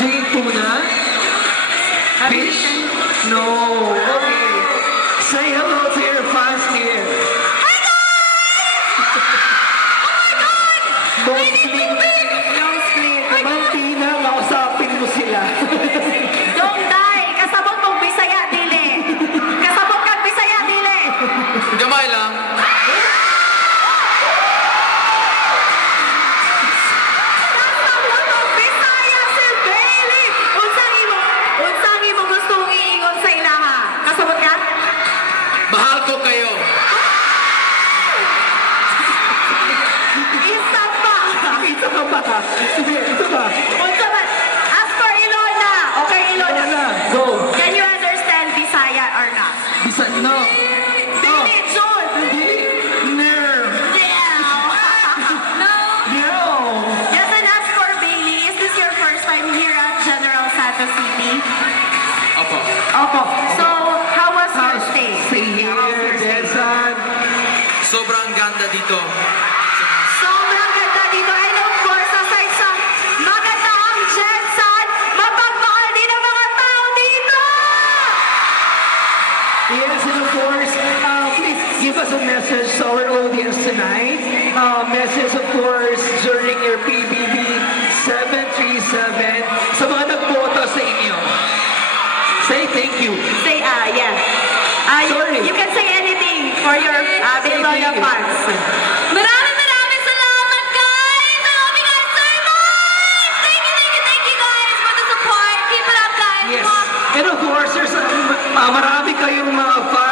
enjoying tuna? Fish? No. Okay. Say hello to your fans here. Hi guys! Oh my God! Don't sleep. Don't sleep. Ma'am Tina, kausapin mo sila. Don't die! Kasabot mong Bisaya, dili! Kasabot kang Bisaya, dili! Gamay lang. Kasabot mong Bisaya, Sir Bailey! Unsang imo gustong iingon sa ilaha? Kasabot ka? Mahal ko kayo. Isa pa! Ito ka ba? Sige, ito ba? Unsa man? As for Ilona, okay Ilona. Wala. Go. Can you understand Bisaya or not? Bisa, no. Dili, John! Nerve. No! No. Yes, and as for Bailey, is this your first time here at General Santos City? Opo. Opo. So, how was your stay? Stay Yeah, how was here, your stay? Desan. Sobrang ganda dito. Sobrang ganda dito. And of course, aside sa maganda ang Jensen, mapagmahal din ang mga tao dito! Yes, and of course, please give us a message to our audience tonight. Message, of course, during your PBB 737 sa mga nagboto sa inyo. Say thank you. Say, yeah. Sorry. You can say anything for your Biloya you. fans. Maraming salamat, guys! I love you guys so much! Thank you guys for the support. Keep it up, guys. Yes. And of course, there's marami kayong mga fans